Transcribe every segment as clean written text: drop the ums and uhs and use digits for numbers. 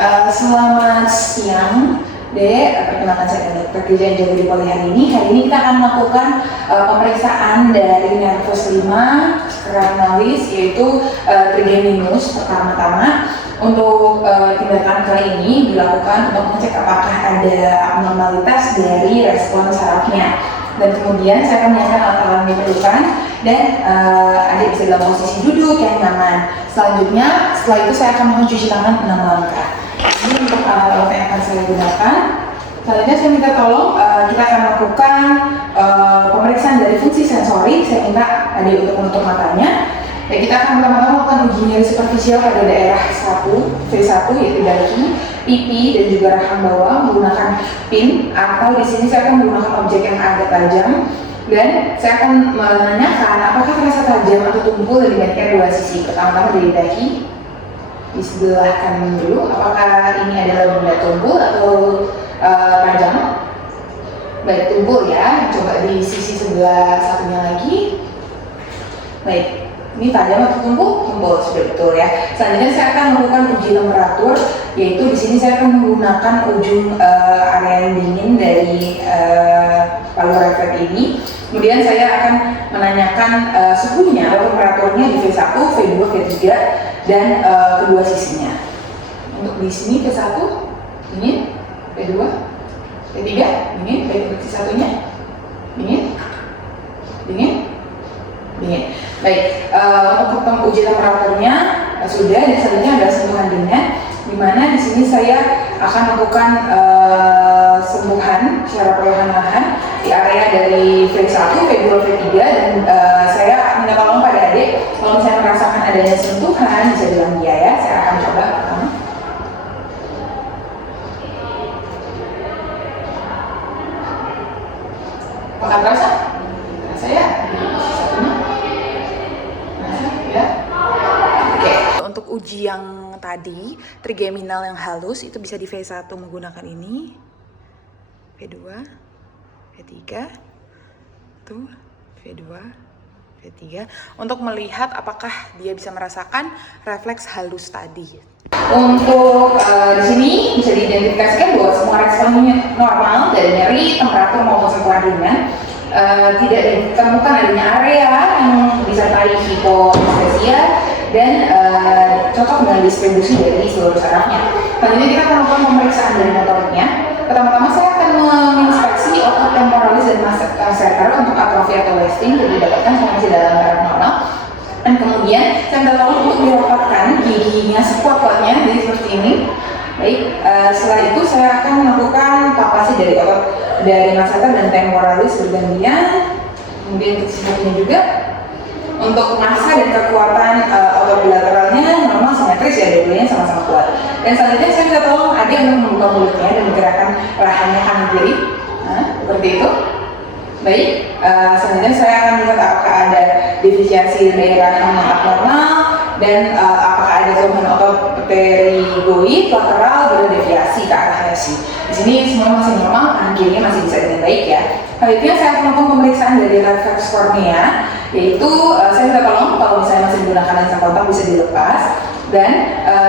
Selamat siang, Dek. Perkenalkan saya Dr. Gillian Jabudi Poli hari ini. Hari ini kita akan melakukan pemeriksaan dari nervus 5 cranialis, yaitu trigeminus. Pertama-tama untuk tindakan kali ini dilakukan untuk mengecek apakah ada abnormalitas dari respon sarafnya. Dan kemudian saya akan menyiapkan alat-alat yang diperlukan dan adik bisa dalam posisi duduk yang nyaman. Selanjutnya, setelah itu saya akan mencuci tangan 6 langkah. Ini untuk alat yang akan saya gunakan. Selanjutnya saya minta tolong kita akan melakukan pemeriksaan dari fungsi sensori. Saya minta adik untuk menutup matanya. Ya, kita akan pertama-tama melakukan uji nyeri superficial pada daerah V1 yaitu daki, pipi dan juga rahang bawah menggunakan pin, atau di sini saya akan menggunakan objek yang agak tajam dan saya akan menanyakan apakah terasa tajam atau tumpul dari dua sisi. Pertama-tama dari daki di sebelah kanan dulu, apakah ini adalah benda tumpul atau tajam? Baik, tumpul ya. Coba di sisi sebelah satunya lagi. Baik. Ini tajam atau tumpul? Tumpul, sudah betul ya. Selanjutnya saya akan melakukan uji temperatur, yaitu di sini saya akan menggunakan ujung area yang dingin dari palu refleks ini. Kemudian saya akan menanyakan suhunya atau temperaturnya di V1, V2, V3 dan kedua sisinya. Untuk di sini V1 dingin, V2, V3 dingin, baik untuk satunya dingin, dingin. Baik, untuk uji temperaturnya sudah, dan selanjutnya ada sentuhan dingin, di mana di sini saya akan melakukan sentuhan secara perlahan-lahan di area dari V1, V2, V3 dan saya minta tolong pada adik kalau misalnya merasakan adanya sentuhan bisa bilang dia ya. Saya akan coba pertama. Apakah terasa? Terasa ya? Untuk uji yang tadi, trigeminal yang halus itu bisa di V1 menggunakan ini, V2, V3, tuh, V2, V3, untuk melihat apakah dia bisa merasakan refleks halus tadi. Untuk di sini bisa diidentifikasikan bahwa semua responnya normal dari nyeri, temperatur maupun sentuhan ringan. Tidak ditemukan adanya area yang disertai hipoestesia dan cocok dengan distribusi dari seluruh sarafnya. Selanjutnya kita akan melakukan pemeriksaan dari motoriknya. Pertama-tama saya akan menginspeksi otot temporalis dan masseter untuk atrofi atau wasting, jadi didapatkan semua masih dalam taraf normal. Dan kemudian saya minta tolong untuk dirapatkan giginya sekuat-kuatnya, jadi seperti ini. Baik, setelah itu saya akan melakukan palpasi dari otot dari masseter dan temporalis bergantian. Kemudian untuk sisinya juga. Untuk massa dan kekuatan otot bilateralnya normal simetris ya, dua-duanya sama-sama kuat. Dan selanjutnya saya minta tolong adik untuk membuka mulutnya dan menggerakkan rahangnya kanan kiri. Nah, seperti itu. Baik, selanjutnya saya akan melihat apakah ada defisiensi dari rahang yang abnormal dan apakah ada keluhan otot pterigoid lateral berdeviasi ke arah lesi. Di sini semua masih normal, kanan kirinya masih bisa dengan baik ya. Selanjutnya saya akan melakukan pemeriksaan dari refleks kornea, yaitu saya minta tolong kalau misalnya masih menggunakan lensa kontak bisa dilepas, dan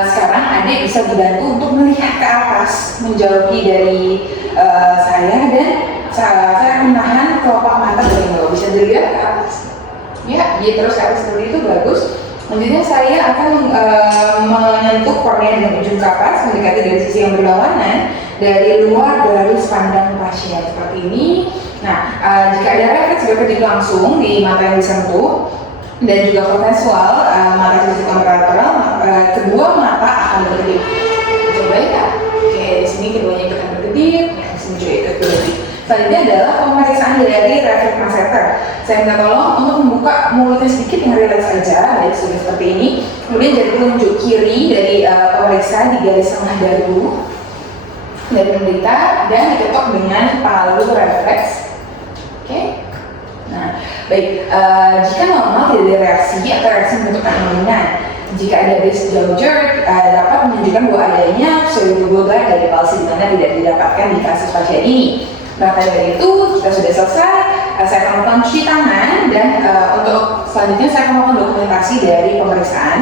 sekarang adik bisa dibantu untuk melihat ke atas menjauhi dari saya, dan saya akan menahan kelopak mata dari bawah, bisa dilihat ke atas ya, dia terus ke atas seperti itu, bagus. Selanjutnya saya akan menyentuh kornea dengan ujung kapas mendekati dari sisi yang berlawanan dari luar garis pandang pasien seperti ini. Nah, jika ada refleks berkedip langsung di mata yang disentuh dan juga protesual mata sisi kontralateral, kedua mata akan berkedip. Coba ya. Oke, di sini keduanya ikutan berkedip, di sini juga ikut berkedip. Selanjutnya adalah pemeriksaan dari refleks masseter. Saya minta tolong untuk membuka mulutnya sedikit yang rileks saja, baik sudah seperti ini. Kemudian jari telunjuk kiri dari pemeriksa di garis tengah dagu dari penderita dan diketok dengan palu refleks. Oke. Nah, baik. Jika normal tidak ada reaksi atau reaksi bentuk ringan. Jika ada disc jaw jerk, dapat menunjukkan bahwa adanya pseudobulbar dari palsi, di mana tidak didapatkan di kasus pasien ini. Maka dari itu kita sudah selesai. Saya akan melakukan cuci tangan dan untuk selanjutnya saya akan melakukan dokumentasi dari pemeriksaan.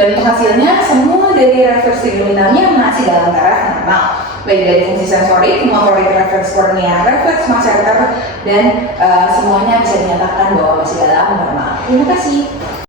Dan untuk hasilnya, semua dari refleks trigeminalnya masih dalam taraf normal. Baik dari fungsi sensorik, motorik, refleks kornea, refleks masseter, dan semuanya bisa dinyatakan bahwa masih dalam normal. Terima kasih.